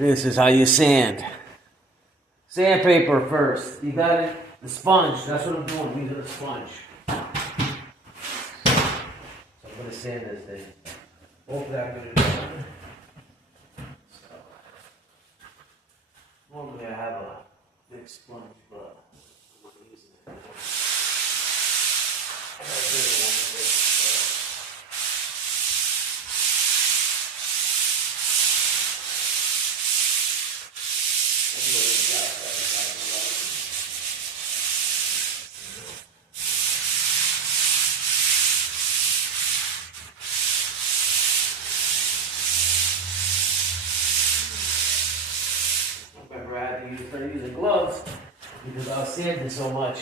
This is how you sand. Sandpaper first. You got it? The sponge. That's what I'm doing. I'm using a sponge. So I'm going to sand this thing. Hopefully I'm going to do it. So, normally I have a big sponge, but I'm not using it anymore. I got a bigger one with this. Remember, I had to start using gloves because I was sanding so much.